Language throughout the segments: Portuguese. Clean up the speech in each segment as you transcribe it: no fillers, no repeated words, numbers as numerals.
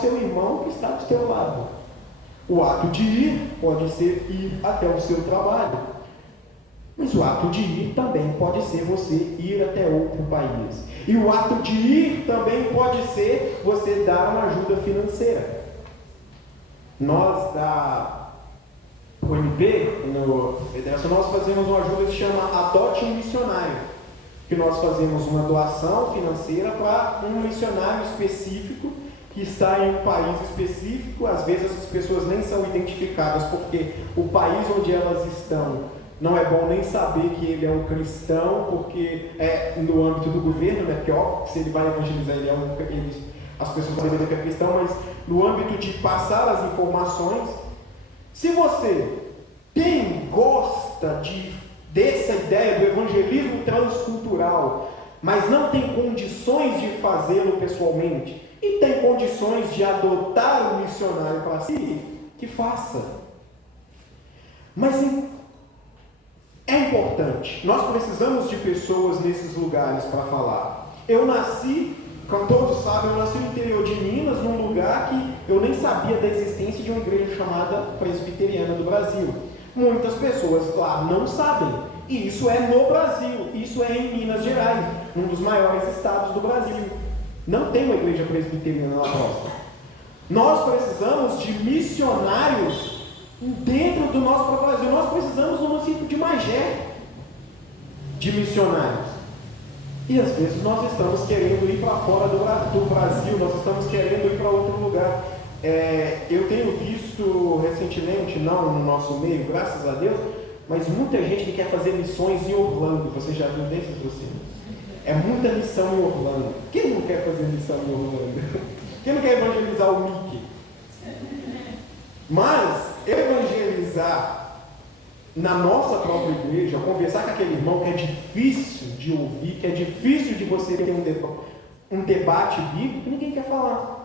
seu irmão que está do seu lado. O ato de ir pode ser ir até o seu trabalho. Mas o ato de ir também pode ser você ir até outro país. E o ato de ir também pode ser você dar uma ajuda financeira. Nós da UNB, no Federação, nós fazemos uma ajuda que se chama Adote um Missionário. Que nós fazemos uma doação financeira para um missionário específico que está em um país específico. Às vezes as pessoas nem são identificadas porque o país onde elas estão não é bom nem saber que ele é um cristão, porque é no âmbito do governo, né? Porque óbvio que se ele vai evangelizar, as pessoas vão saber que é cristão, mas no âmbito de passar as informações, se você gosta dessa ideia do evangelismo transcultural, mas não tem condições de fazê-lo pessoalmente, e tem condições de adotar um missionário para si, que faça. Mas é importante, nós precisamos de pessoas nesses lugares para falar. Eu nasci, como todos sabem, eu nasci no interior de Minas, num lugar que eu nem sabia da existência de uma igreja chamada Presbiteriana do Brasil. Muitas pessoas lá não sabem, e isso é no Brasil, isso é em Minas Gerais, um dos maiores estados do Brasil. Não tem uma igreja presbiteriana lá próxima. Nós precisamos de missionários dentro do nosso próprio Brasil. Nós precisamos no município de Magé de missionários. E às vezes nós estamos querendo ir para fora do Brasil, nós estamos querendo ir para outro lugar. Eu tenho visto recentemente, não no nosso meio, graças a Deus, mas muita gente que quer fazer missões em Orlando. Você já viu desse, Luciano? É muita missão em Orlando. Quem não quer fazer missão em Orlando? Quem não quer evangelizar o Mickey? Mas evangelizar na nossa própria igreja, conversar com aquele irmão que é difícil de ouvir, que é difícil de você ter um debate bíblico, ninguém quer falar.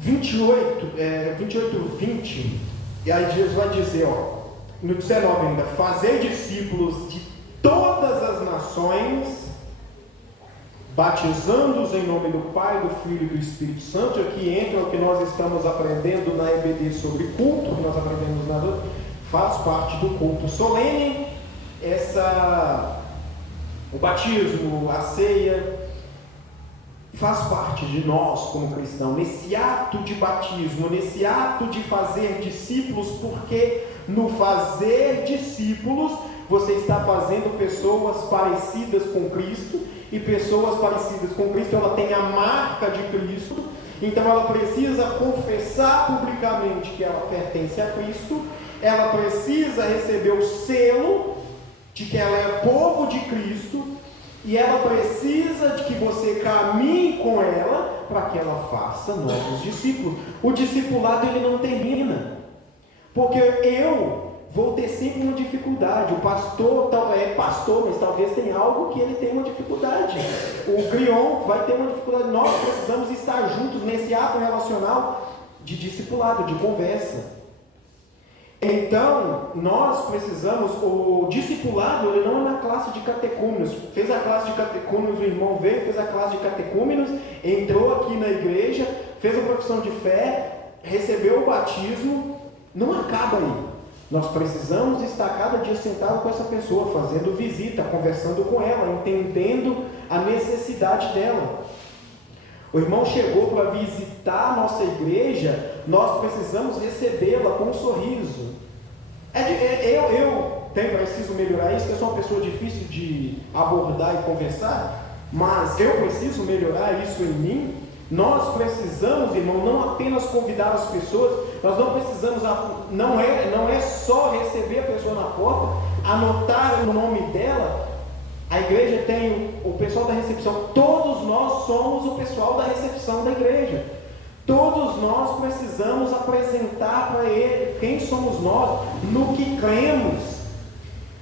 28:20, e aí Jesus vai dizer, no 19 ainda, fazei discípulos de todas as nações, batizando-os em nome do Pai, do Filho e do Espírito Santo. Aqui entra o que nós estamos aprendendo na EBD sobre culto, que nós aprendemos na outra, faz parte do culto solene, o batismo, a ceia, faz parte de nós como cristãos, nesse ato de batismo, nesse ato de fazer discípulos, porque no fazer discípulos, você está fazendo pessoas parecidas com Cristo, e pessoas parecidas com Cristo, ela tem a marca de Cristo, então ela precisa confessar publicamente que ela pertence a Cristo, ela precisa receber o selo de que ela é povo de Cristo, e ela precisa de que você caminhe com ela para que ela faça novos discípulos. O discipulado ele não termina, porque eu vou ter sempre uma dificuldade. O pastor é pastor, mas talvez tenha algo que ele tenha uma dificuldade. O Grion vai ter uma dificuldade. Nós precisamos estar juntos nesse ato relacional de discipulado, de conversa. Então, nós precisamos, o discipulado, ele não é na classe de catecúmenos. Fez a classe de catecúmenos, o irmão veio, fez a classe de catecúmenos, entrou aqui na igreja, fez a profissão de fé, recebeu o batismo, não acaba aí. Nós precisamos estar cada dia sentado com essa pessoa, fazendo visita, conversando com ela, entendendo a necessidade dela. O irmão chegou para visitar a nossa igreja, nós precisamos recebê-la com um sorriso. Eu preciso melhorar isso, eu sou uma pessoa difícil de abordar e conversar, mas eu preciso melhorar isso em mim. Nós precisamos, irmão, não apenas convidar as pessoas, nós não precisamos, não é só receber a pessoa na porta, anotar o nome dela. A igreja tem o pessoal da recepção, todos nós somos o pessoal da recepção da igreja. Todos nós precisamos apresentar para ele quem somos nós, no que cremos.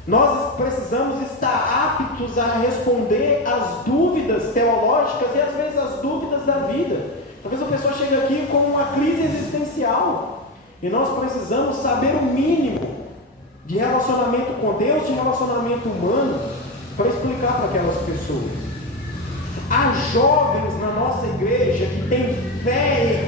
Nós precisamos estar aptos a responder às dúvidas teológicas e às vezes às dúvidas da vida. Talvez a pessoa chegue aqui com uma crise existencial e nós precisamos saber o mínimo de relacionamento com Deus, de relacionamento humano, para explicar para aquelas pessoas. Há jovens na nossa igreja tem fé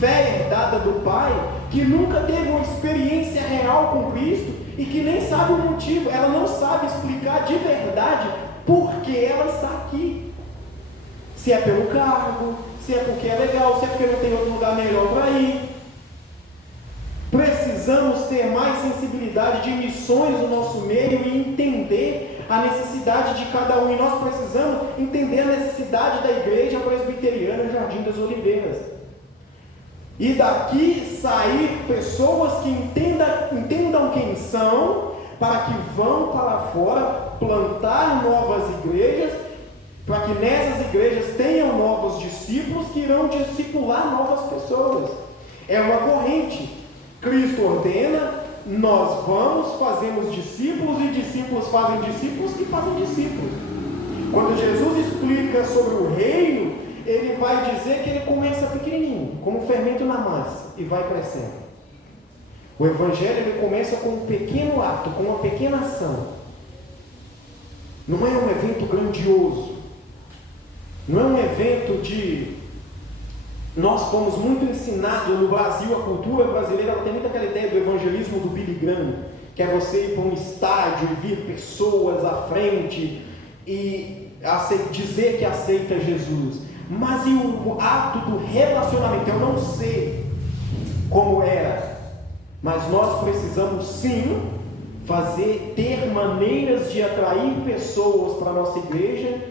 herdada do Pai, que nunca teve uma experiência real com Cristo e que nem sabe o motivo, ela não sabe explicar de verdade por que ela está aqui. Se é pelo cargo, se é porque é legal, se é porque não tem outro lugar melhor para ir. Precisamos ter mais sensibilidade de missões no nosso meio e entender a necessidade de cada um. E nós precisamos entender a necessidade da igreja presbiteriana Jardim das Oliveiras. E daqui sair pessoas que entendam quem são, para que vão para fora plantar novas igrejas, para que nessas igrejas tenham novos discípulos que irão discipular novas pessoas. É uma corrente. Cristo ordena, nós vamos, fazemos discípulos, e discípulos fazem discípulos que fazem discípulos. Quando Jesus explica sobre o reino, ele vai dizer que ele começa pequenininho, como fermento na massa, e vai crescendo. O Evangelho ele começa com um pequeno ato, com uma pequena ação. Não é um evento grandioso, não é um evento de... Nós fomos muito ensinados no Brasil, a cultura brasileira ela tem muito aquela ideia do evangelismo do Billy Graham, que é você ir para um estádio e vir pessoas à frente e dizer que aceita Jesus. Mas e o ato do relacionamento? Eu não sei como era, mas nós precisamos sim ter maneiras de atrair pessoas para a nossa igreja.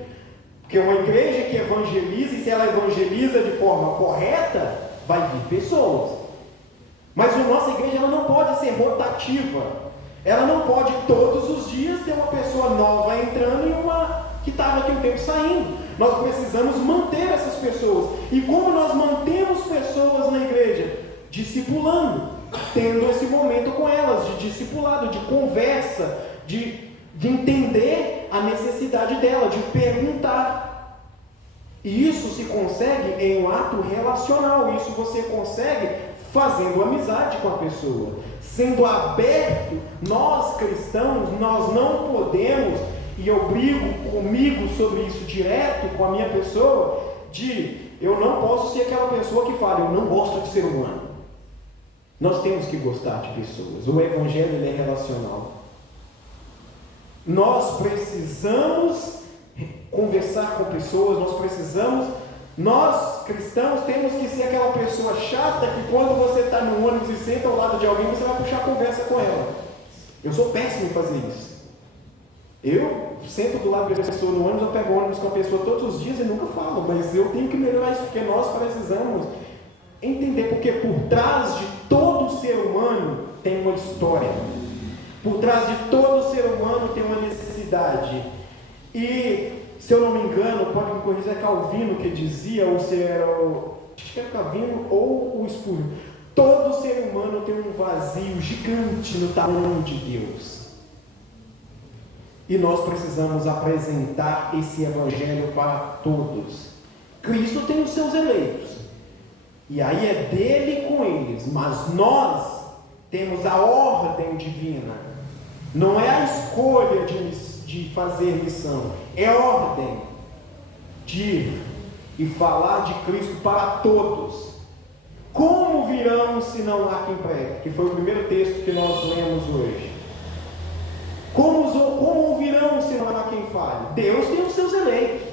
Porque uma igreja que evangeliza, e se ela evangeliza de forma correta, vai vir pessoas. Mas a nossa igreja ela não pode ser rotativa. Ela não pode todos os dias ter uma pessoa nova entrando e uma que estava aqui um tempo saindo. Nós precisamos manter essas pessoas. E como nós mantemos pessoas na igreja? Discipulando, tendo esse momento com elas, de discipulado, de conversa, de entender a necessidade dela, de perguntar. E isso se consegue em um ato relacional. Isso você consegue fazendo amizade com a pessoa, sendo aberto. Nós cristãos, nós não podemos, e eu brigo comigo sobre isso direto com a minha pessoa, eu não posso ser aquela pessoa que fala, eu não gosto de ser humano. Nós temos que gostar de pessoas. O Evangelho ele é relacional. Nós precisamos conversar com pessoas, nós cristãos temos que ser aquela pessoa chata que quando você está no ônibus e senta ao lado de alguém, você vai puxar a conversa com ela. Eu sou péssimo em fazer isso. Eu sento do lado da pessoa no ônibus, eu pego o ônibus com a pessoa todos os dias e nunca falo, mas eu tenho que melhorar isso, porque nós precisamos entender, porque por trás de todo ser humano tem uma história. Por trás de todo ser humano tem uma necessidade. E, se eu não me engano, pode me corrigir, é Calvino que dizia, ou se era acho que era Calvino ou o Spurgeon, todo ser humano tem um vazio gigante no tamanho de Deus. E nós precisamos apresentar esse evangelho para todos. Cristo tem os seus eleitos, e aí é dele com eles, mas nós temos a ordem divina. Não é a escolha de fazer missão, é ordem de ir e falar de Cristo para todos. Como virão se não há quem pregue? Que foi o primeiro texto que nós lemos hoje. Como ouvirão se não há quem fale? Deus tem os seus eleitos,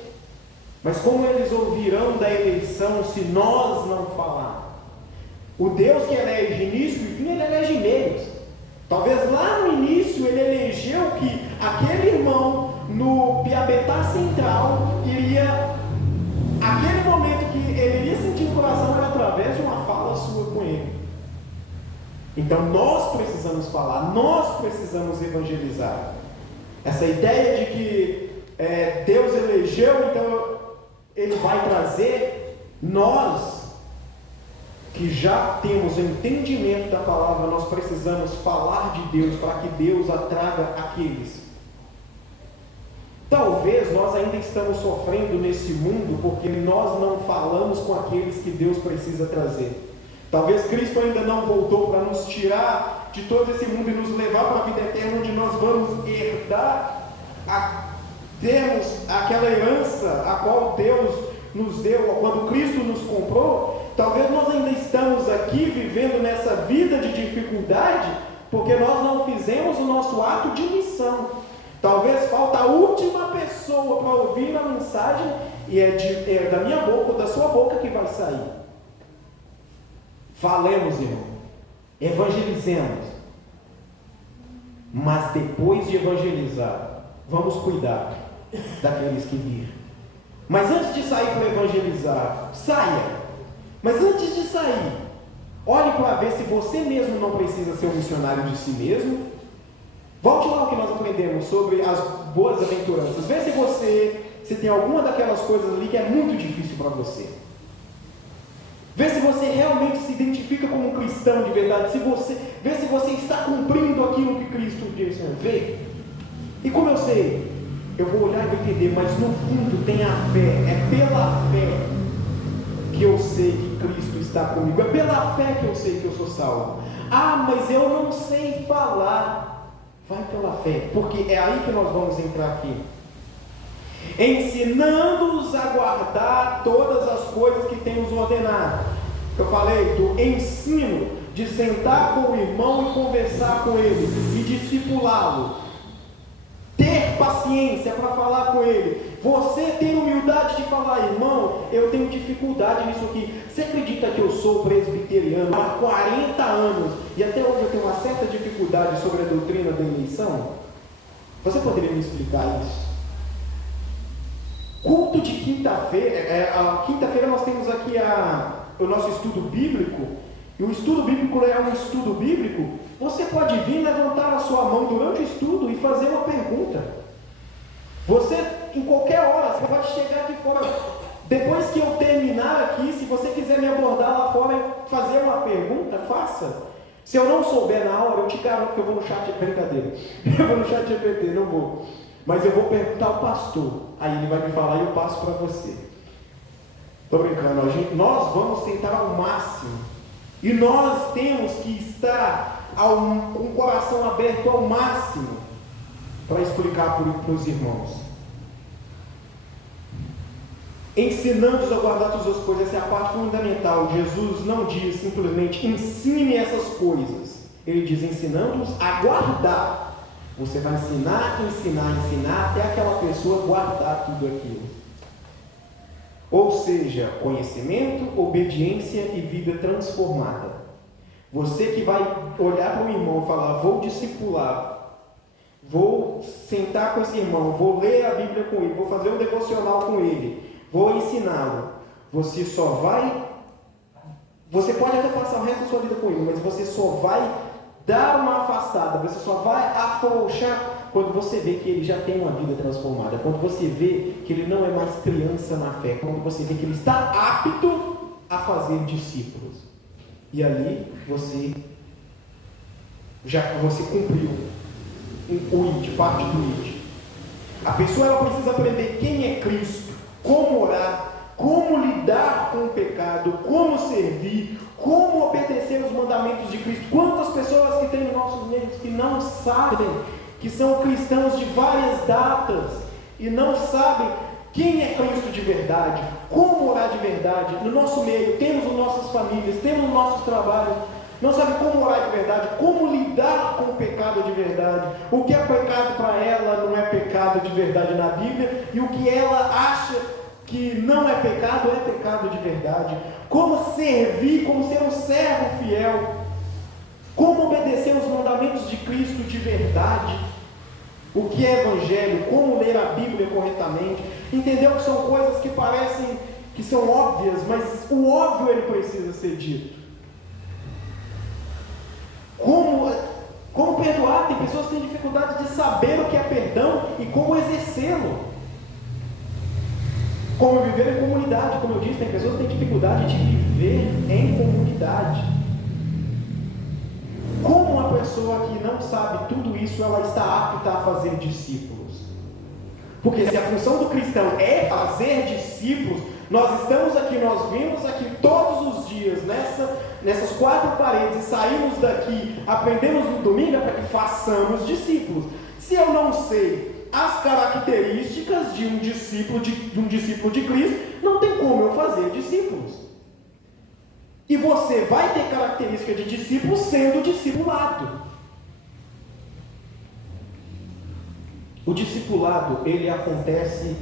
mas como eles ouvirão da eleição se nós não falarmos? O Deus que elege início e fim, ele elege meios. Talvez lá no início ele elegeu que aquele irmão no Piabetá Central aquele momento que ele iria sentir o coração era através de uma fala sua com ele. Então nós precisamos falar, nós precisamos evangelizar. Essa ideia de que Deus elegeu, então ele vai trazer, nós que já temos o entendimento da palavra, nós precisamos falar de Deus para que Deus atraga aqueles. Talvez nós ainda estamos sofrendo nesse mundo porque nós não falamos com aqueles que Deus precisa trazer. Talvez Cristo ainda não voltou para nos tirar de todo esse mundo e nos levar para a vida eterna, onde nós vamos herdar, temos aquela herança a qual Deus nos deu, quando Cristo nos comprou, talvez nós ainda estamos aqui vivendo nessa vida de dificuldade, porque nós não fizemos o nosso ato de missão. Talvez falta a última pessoa para ouvir a mensagem, e é da minha boca ou da sua boca que vai sair. Falemos, irmão, evangelizemos, mas depois de evangelizar, vamos cuidar daqueles que virem. Mas antes de sair para evangelizar, saia. Mas antes de sair, olhe para ver se você mesmo não precisa ser um missionário de si mesmo. Volte lá o que nós aprendemos sobre as boas aventuranças. Vê se tem alguma daquelas coisas ali que é muito difícil para você. Vê se você realmente se identifica como um cristão de verdade. Vê se você está cumprindo aquilo que Cristo disse. Vê. E como eu sei? Eu vou olhar e vou entender, mas no fundo tem a fé. É pela fé que eu sei que Cristo está comigo. É pela fé que eu sei que eu sou salvo. Ah, mas eu não sei falar. Vai pela fé, porque é aí que nós vamos entrar aqui. Ensinando-os a guardar todas as coisas que temos ordenado. Eu falei do ensino, de sentar com o irmão e conversar com ele, e discipulá-lo. Ter paciência para falar com ele. Você tem humildade de falar, irmão, eu tenho dificuldade nisso aqui. Você acredita que eu sou presbiteriano há 40 anos e até hoje eu tenho uma certa dificuldade sobre a doutrina da eleição? Você poderia me explicar isso? Culto de quinta-feira. Quinta-feira nós temos aqui o nosso estudo bíblico. E o estudo bíblico é um estudo bíblico. Você pode vir, levantar a sua mão durante o estudo e fazer uma pergunta. Você, em qualquer hora, você pode chegar aqui fora. Depois que eu terminar aqui, se você quiser me abordar lá fora e fazer uma pergunta, faça. Se eu não souber na hora, eu te garanto que eu vou no chat, brincadeira. Eu vou no chat GPT, não vou. Mas eu vou perguntar ao pastor. Aí ele vai me falar e eu passo para você. Estou brincando, nós vamos tentar ao máximo. E nós temos que estar com o coração aberto ao máximo para explicar para os irmãos. Ensinando-os a guardar todas as coisas, essa é a parte fundamental. Jesus não diz simplesmente ensine essas coisas. Ele diz ensinando-os a guardar. Você vai ensinar até aquela pessoa guardar tudo aquilo. Ou seja, conhecimento, obediência e vida transformada. Você que vai olhar para o irmão e falar, vou discipular, vou sentar com esse irmão, vou ler a Bíblia com ele, vou fazer um devocional com ele, vou ensiná-lo. Você pode até passar o resto da sua vida com ele, mas você só vai dar uma afastada, você só vai afrouxar quando você vê que ele já tem uma vida transformada, quando você vê que ele não é mais criança na fé, quando você vê que ele está apto a fazer discípulos. E ali você cumpriu o id, parte do id. A pessoa ela precisa aprender quem é Cristo, como orar, como lidar com o pecado, como servir, como obedecer os mandamentos de Cristo. Quantas pessoas que tem nos nossos meios que não sabem, que são cristãos de várias datas e não sabem quem é Cristo de verdade, como orar de verdade. No nosso meio, temos as nossas famílias, temos os nossos trabalhos, não sabem como orar de verdade, como lidar com o pecado de verdade. O que é pecado para ela não é pecado de verdade na Bíblia, e o que ela acha que não é pecado de verdade. Como servir, como ser um servo fiel, como obedecer os mandamentos de Cristo de verdade. O que é evangelho, como ler a Bíblia corretamente. Entendeu que são coisas que parecem que são óbvias, mas o óbvio ele precisa ser dito. Como perdoar? Tem pessoas que têm dificuldade de saber o que é perdão e como exercê-lo. Como viver em comunidade, como eu disse, tem pessoas que têm dificuldade de viver em comunidade. Como uma pessoa que não sabe tudo isso, ela está apta a fazer discípulos? Porque se a função do cristão é fazer discípulos, nós estamos aqui, nós vimos aqui todos os dias, nessas quatro paredes, e saímos daqui, aprendemos no domingo para que façamos discípulos. Se eu não sei as características de um discípulo de Cristo, não tem como eu fazer discípulos. E você vai ter característica de discípulo sendo discipulado. O discipulado, ele acontece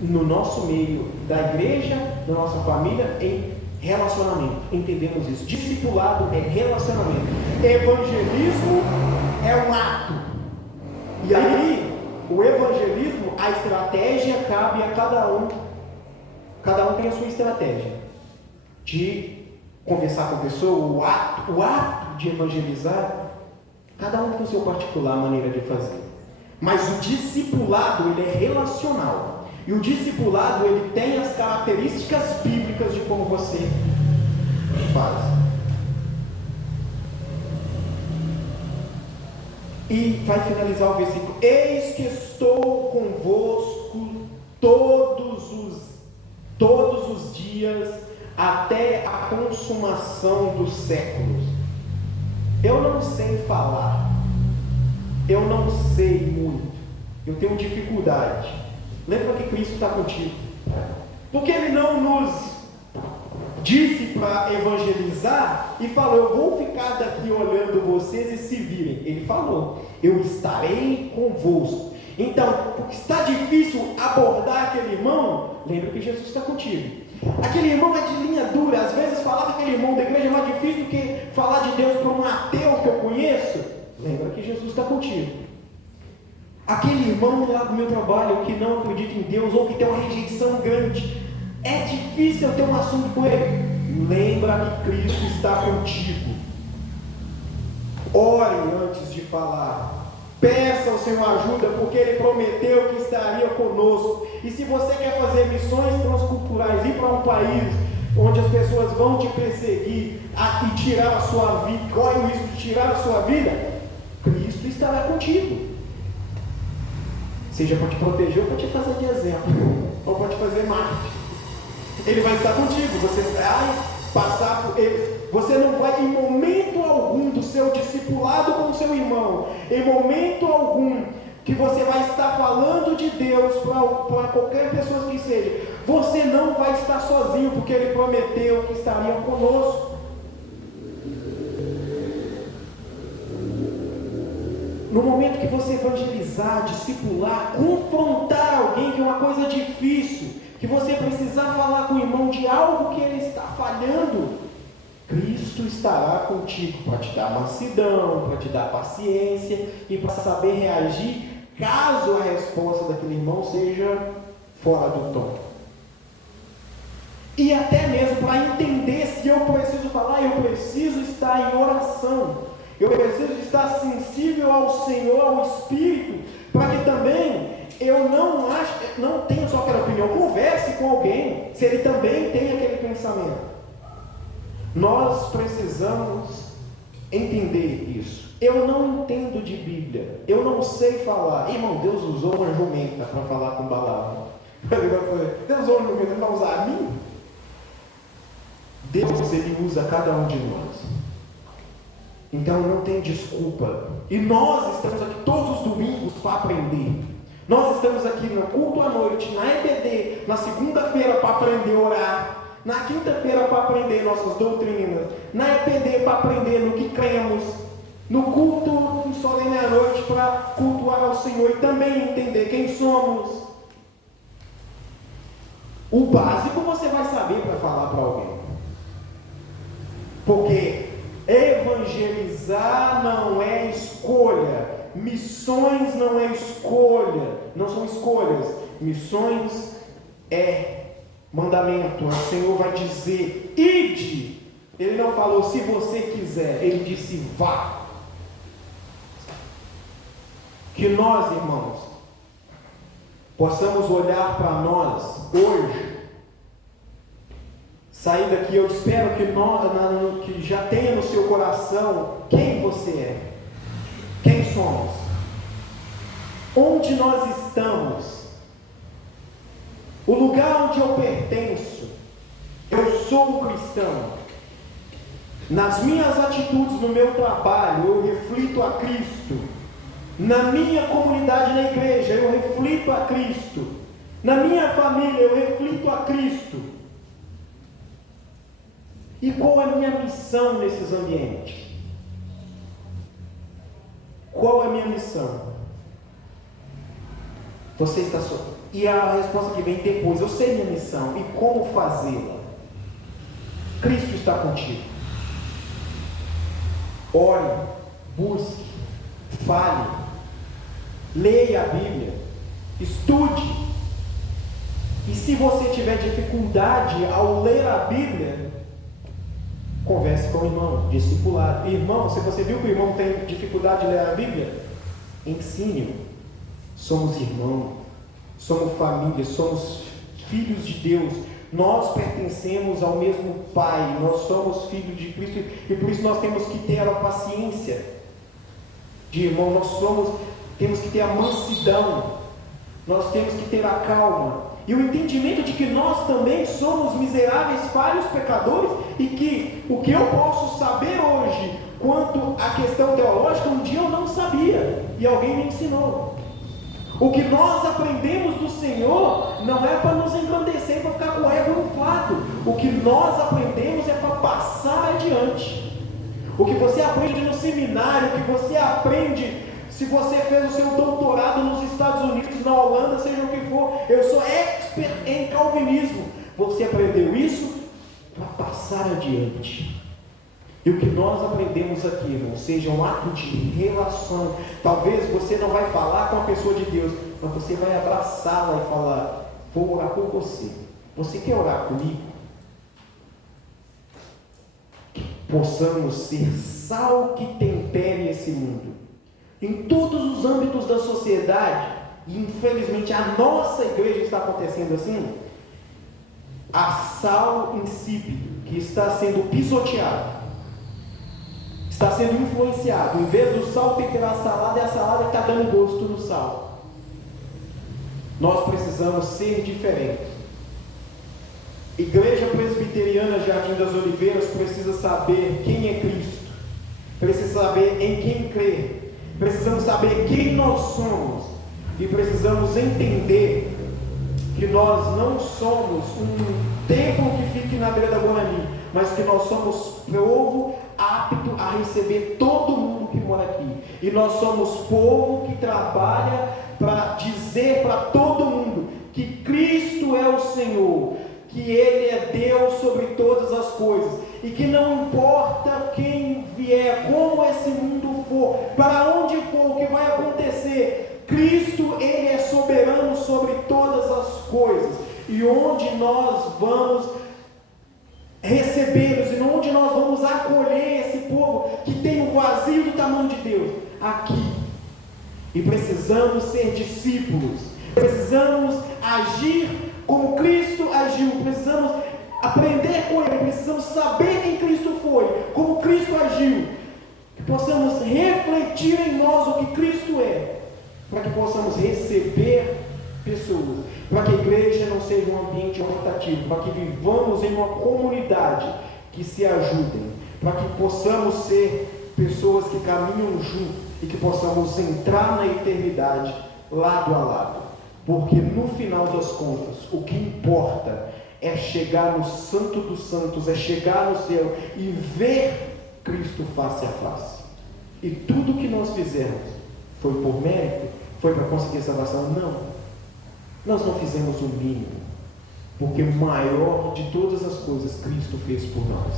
no nosso meio da igreja, na nossa família, em relacionamento. Entendemos isso. Discipulado é relacionamento. Evangelismo é um ato. E aí, o evangelismo, a estratégia cabe a cada um. Cada um tem a sua estratégia de conversar com a pessoa, o ato de evangelizar. Cada um tem o seu particular maneira de fazer. Mas o discipulado, ele é relacional. E o discipulado, ele tem as características bíblicas de como você faz. E vai finalizar o versículo: eis que estou convosco todos os dias, até a consumação dos séculos. Eu não sei falar, eu não sei muito, eu tenho dificuldade. Lembra que Cristo está contigo, porque Ele não nos disse para evangelizar e falou: eu vou ficar daqui olhando vocês e se virem. Ele falou: eu estarei convosco. Então, está difícil abordar aquele irmão? Lembra que Jesus está contigo. Aquele irmão é de linha dura. Às vezes falar com aquele irmão da igreja é mais difícil do que falar de Deus para um ateu que eu conheço. Lembra que Jesus está contigo. Aquele irmão lá do meu trabalho que não acredita em Deus ou que tem uma rejeição grande, é difícil eu ter um assunto com ele. Lembra que Cristo está contigo. Ore antes de falar. Peça ao Senhor ajuda, porque Ele prometeu que estaria conosco. E se você quer fazer missões transculturais, ir para um país onde as pessoas vão te perseguir e tirar a sua vida, corre o risco de tirar a sua vida, Cristo estará contigo. Seja para te proteger ou para te fazer de exemplo, ou para te fazer marketing. Ele vai estar contigo. Você vai passar por ele. Você não vai, em momento algum do seu discipulado com o seu irmão, em momento algum que você vai estar falando de Deus para qualquer pessoa que seja, você não vai estar sozinho, porque Ele prometeu que estaria conosco. No momento que você evangelizar, discipular, confrontar alguém que é uma coisa difícil, que você precisar falar com o irmão de algo que ele está falhando, Cristo estará contigo para te dar mansidão, para te dar paciência e para saber reagir caso a resposta daquele irmão seja fora do tom. E até mesmo para entender se eu preciso falar, eu preciso estar em oração, eu preciso estar sensível ao Senhor, ao Espírito, para que também eu não tenha só aquela opinião, converse com alguém, se ele também tem aquele pensamento. Nós precisamos entender isso. Eu não entendo de Bíblia, eu não sei falar. Irmão, Deus usou uma jumenta para falar com Balaão. Deus usou uma jumenta, ele vai usar a mim? Deus, Ele usa cada um de nós. Então não tem desculpa. E nós estamos aqui todos os domingos para aprender. Nós estamos aqui no culto à noite, na EBD, na segunda-feira para aprender a orar. Na quinta-feira para aprender nossas doutrinas, na EPD para aprender no que cremos, no culto solene à noite para cultuar ao Senhor e também entender quem somos. O básico você vai saber para falar para alguém, porque evangelizar não é escolha, missões não é escolha, não são escolhas, missões é mandamento. O Senhor vai dizer: ide. Ele não falou se você quiser, Ele disse vá. Que nós, irmãos, possamos olhar para nós hoje, sair daqui. Eu espero que já tenha no seu coração quem você é, quem somos, onde nós estamos, o lugar onde eu pertenço. Eu sou cristão. Nas minhas atitudes, no meu trabalho, eu reflito a Cristo. Na minha comunidade na igreja eu reflito a Cristo. Na minha família eu reflito a Cristo. E qual é a minha missão nesses ambientes? Qual é a minha missão? Você está só. E a resposta que vem depois: eu sei minha missão e como fazê-la. Cristo está contigo. Ore, busque, fale, leia a Bíblia, estude. E se você tiver dificuldade ao ler a Bíblia, converse com o irmão, discipulado. Irmão, se você viu que o irmão tem dificuldade de ler a Bíblia, ensine-o. Somos irmãos, somos família, somos filhos de Deus. Nós pertencemos ao mesmo Pai, nós somos filhos de Cristo, e por isso nós temos que ter a paciência de irmão, temos que ter a mansidão, nós temos que ter a calma, e o entendimento de que nós também somos miseráveis, falhos, pecadores, e que o que eu posso saber hoje quanto à questão teológica, um dia eu não sabia, e alguém me ensinou. O que nós aprendemos do Senhor não é para nos engrandecer, para ficar com o ego inflado. O que nós aprendemos é para passar adiante. O que você aprende no seminário, o que você aprende se você fez o seu doutorado nos Estados Unidos, na Holanda, seja o que for. Eu sou expert em calvinismo. Você aprendeu isso para passar adiante. E o que nós aprendemos aqui, irmão, seja um ato de relação. Talvez você não vai falar com a pessoa de Deus, mas você vai abraçá-la e falar: vou orar por você. Você quer orar comigo? Que possamos ser sal que tempere esse mundo. Em todos os âmbitos da sociedade, e infelizmente a nossa igreja está acontecendo assim, há sal insípido que está sendo pisoteado. Está sendo influenciado. Em vez do sal temperar a salada, é a salada que está dando gosto no sal. Nós precisamos ser diferentes. Igreja Presbiteriana Jardim das Oliveiras precisa saber quem é Cristo. Precisa saber em quem crer. Precisamos saber quem nós somos. E precisamos entender que nós não somos um templo que fique na beira da Guarani, mas que nós somos povo apto a receber todo mundo que mora aqui. E nós somos povo que trabalha para dizer para todo mundo que Cristo é o Senhor, que Ele é Deus sobre todas as coisas, e que não importa quem vier, como esse mundo for, para onde for, o que vai acontecer, Cristo, Ele é soberano sobre todas as coisas. E onde nós vamos recebê-los e onde nós vamos acolher esse povo que tem o vazio do tamanho de Deus, aqui. E precisamos ser discípulos, precisamos agir como Cristo agiu, precisamos aprender com Ele, precisamos saber quem Cristo foi, como Cristo agiu, que possamos refletir em nós o que Cristo é, para que possamos receber pessoas, para que a igreja não seja um ambiente rotativo, para que vivamos em uma comunidade que se ajudem, para que possamos ser pessoas que caminham juntos e que possamos entrar na eternidade lado a lado, porque no final das contas o que importa é chegar no Santo dos Santos, é chegar no céu e ver Cristo face a face. E tudo que nós fizemos foi por mérito, foi para conseguir salvação? Não. Nós não fizemos o mínimo, porque o maior de todas as coisas Cristo fez por nós.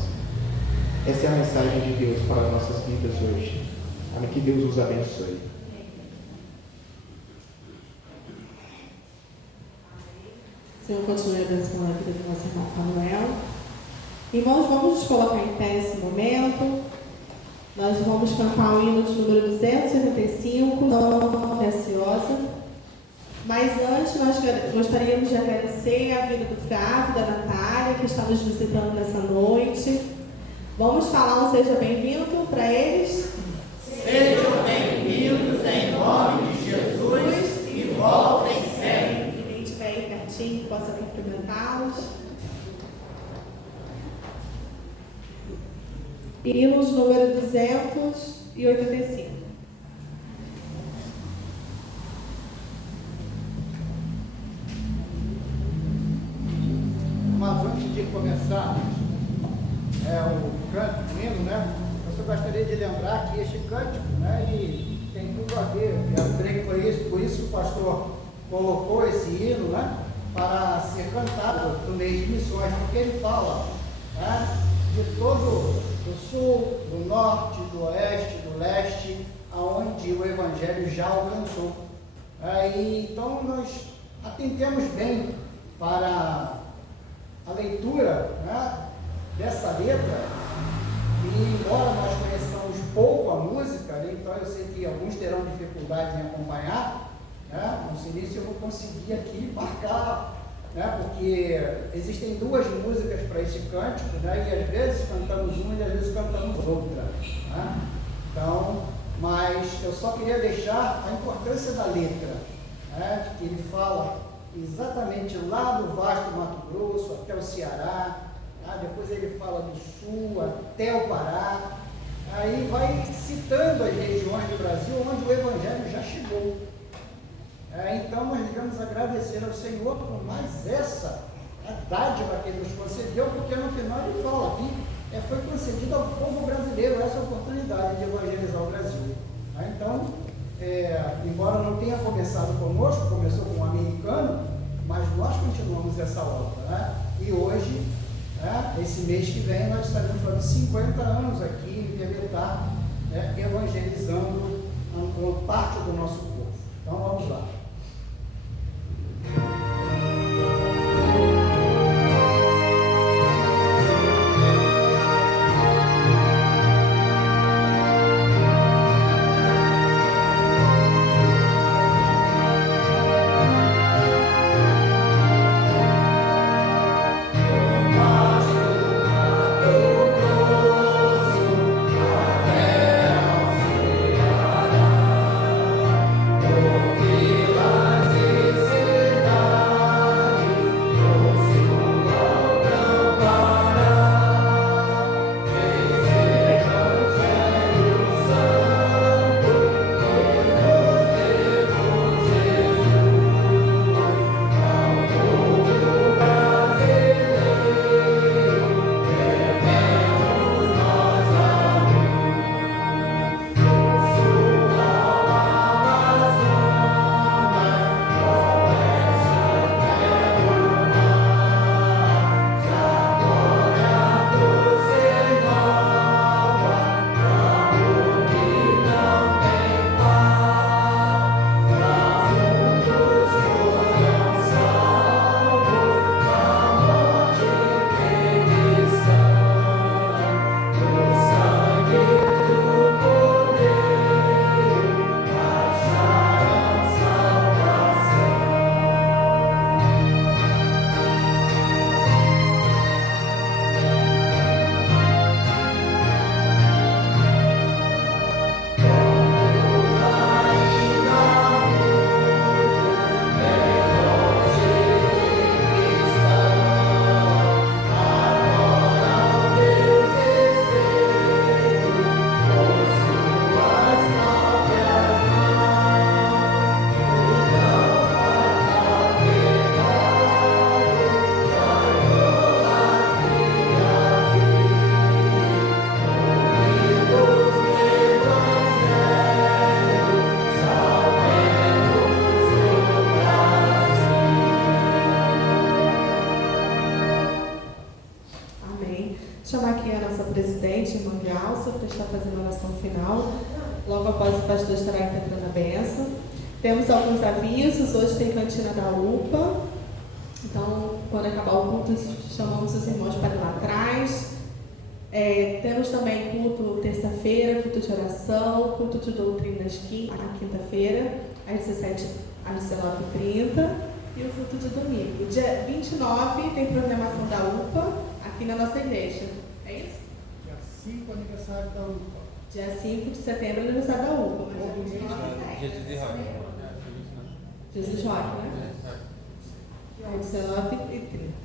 Essa é a mensagem de Deus para as nossas vidas hoje. Amém. Que Deus os abençoe. Senhor, continue abençoando a vida do nosso irmão Samuel. Irmãos, vamos nos colocar em pé nesse momento. Nós vamos cantar o hino de número 275, Não Preciosa. Mas antes, nós gostaríamos de agradecer a vida do Flávio, da Natália, que está nos visitando nessa noite. Vamos falar um seja bem-vindo para eles? Sejam bem-vindos em nome de Jesus e voltem sempre. Quem estiver aí pertinho, que possa cumprimentá-los. Hino número 285. começar o cântico, o hino, né? Eu só gostaria de lembrar que este cântico, né, ele tem tudo a ver, eu creio que por isso que o pastor colocou esse hino, né, para ser cantado no mês de missões, porque ele fala, né, de todo do sul, do norte, do oeste, do leste, aonde o evangelho já alcançou. Então nós atentemos bem para a leitura, né, dessa letra, e embora nós conheçamos pouco a música, né, então eu sei que alguns terão dificuldade em acompanhar, né, no início eu vou conseguir aqui marcar, né, porque existem duas músicas para este cântico, né, e às vezes cantamos uma e às vezes cantamos outra, né? Então, mas eu só queria deixar a importância da letra, né, que ele fala exatamente lá do vasto Mato Grosso até o Ceará, depois ele fala do sul até o Pará, aí vai citando as regiões do Brasil onde o evangelho já chegou. Então nós devemos agradecer ao Senhor por mais essa dádiva que Ele nos concedeu, porque no final ele fala aqui, foi concedida ao povo brasileiro essa oportunidade de evangelizar o Brasil. Então, embora não tenha começado conosco, começou com um americano, mas nós continuamos essa obra, né? E hoje, esse mês que vem, nós estaremos fazendo 50 anos aqui em Piabetá, evangelizando parte do nosso povo. Então vamos lá. Logo após o pastor estará entrando a bênção. Temos alguns avisos. Hoje tem cantina da UPA. Então, quando acabar o culto, chamamos os irmãos para ir lá atrás. Temos também culto terça-feira, culto de oração, culto de doutrinas na quinta-feira, às 17h às 19h30. E o culto de domingo. Dia 29 tem programação da UPA aqui na nossa igreja. É isso? Dia 5, aniversário da UPA. Dia 5 de setembro, aniversário da UPA. Mas dia 29 Jesus e Roque. Jesus Roque, né? Às 19h30.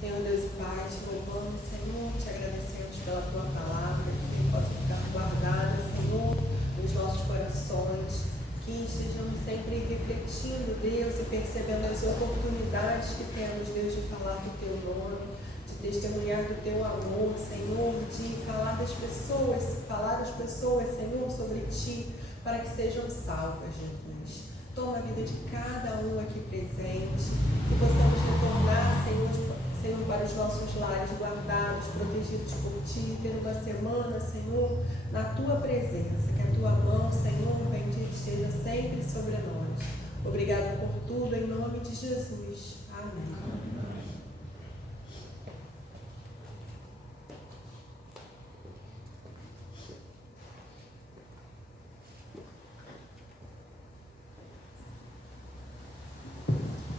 Senhor Deus e Pai, te louvamos, Senhor, te agradecemos pela tua palavra, que possa ficar guardada, Senhor, nos nossos corações, que estejamos sempre refletindo, Deus, e percebendo as oportunidades que temos, Deus, de falar do Teu nome, de testemunhar do Teu amor, Senhor, de falar das pessoas, Senhor, sobre Ti, para que sejam salvas, Jesus. Toma a vida de cada um aqui presente, que possamos retornar, Senhor, para os nossos lares, guardados, protegidos por Ti, tendo uma semana, Senhor, na Tua presença, que a Tua mão, Senhor, bendita, esteja sempre sobre nós. Obrigada por tudo, em nome de Jesus. Amém.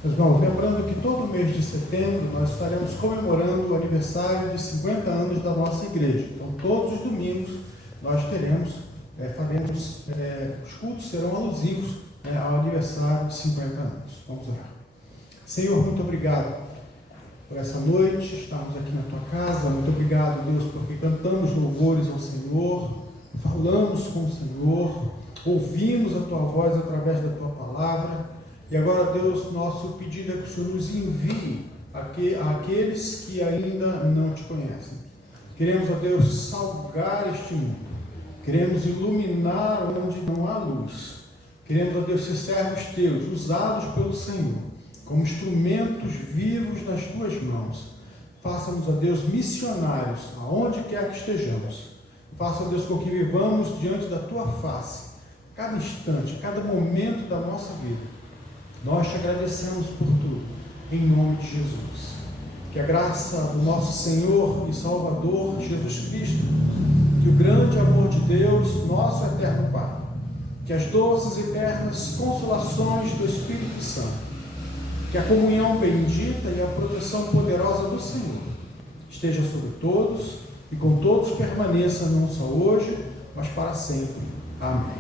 Meus irmãos, lembrando que todo mês de setembro nós estaremos comemorando o aniversário de 50 anos da nossa igreja. Então, todos os domingos nós faremos, os cultos serão alusivos ao aniversário de 50 anos. Vamos orar. Senhor, muito obrigado por essa noite, estarmos aqui na Tua casa. Muito obrigado, Deus, porque cantamos louvores ao Senhor, falamos com o Senhor, ouvimos a Tua voz através da Tua palavra. E agora, Deus, nosso pedido é que o Senhor nos envie àqueles que ainda não Te conhecem. Queremos, ó Deus, salgar este mundo. Queremos iluminar onde não há luz. Queremos, ó Deus, ser servos Teus, usados pelo Senhor, como instrumentos vivos nas Tuas mãos. Faça-nos, ó Deus, missionários, aonde quer que estejamos. Faça, ó Deus, com que vivamos diante da Tua face, cada instante, cada momento da nossa vida. Nós Te agradecemos por tudo, em nome de Jesus. Que a graça do nosso Senhor e Salvador, Jesus Cristo, que o grande amor de Deus, nosso eterno Pai, que as doces e eternas consolações do Espírito Santo, que a comunhão bendita e a proteção poderosa do Senhor esteja sobre todos e com todos permaneça não só hoje, mas para sempre. Amém.